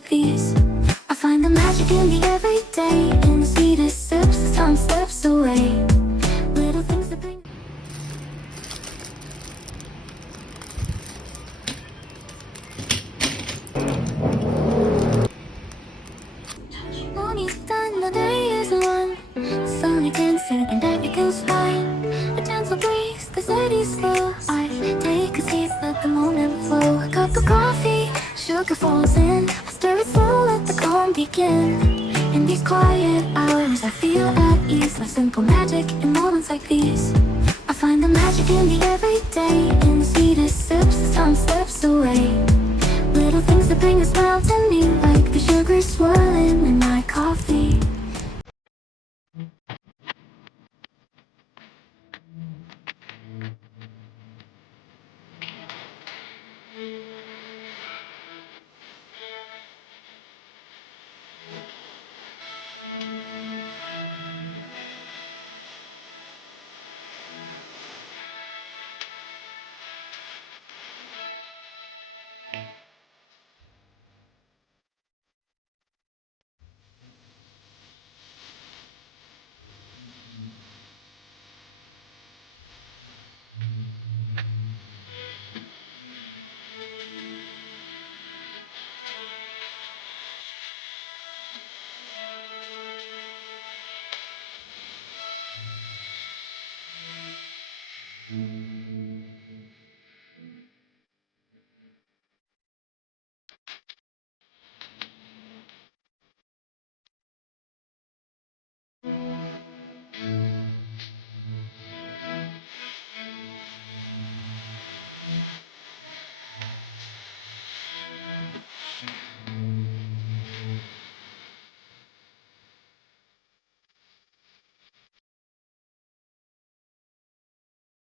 like these. I find the magic in the everyday, in the sweetest sips, the sun slips away. Little things that bring morning's done, the day is won. Sunny dancing and everything's fine. A gentle breeze, the city's slow. I take a seat, let the moment flow. A cup of coffee, sugar falls in. I stir it full, let the calm begin. In these quiet hours, I feel at ease. My simple magic in moments like these. I find the magic in the everyday, in the sweetest sips, the sun slips away. Little things that bring a smile to me, like the sugar swirling in my coffee.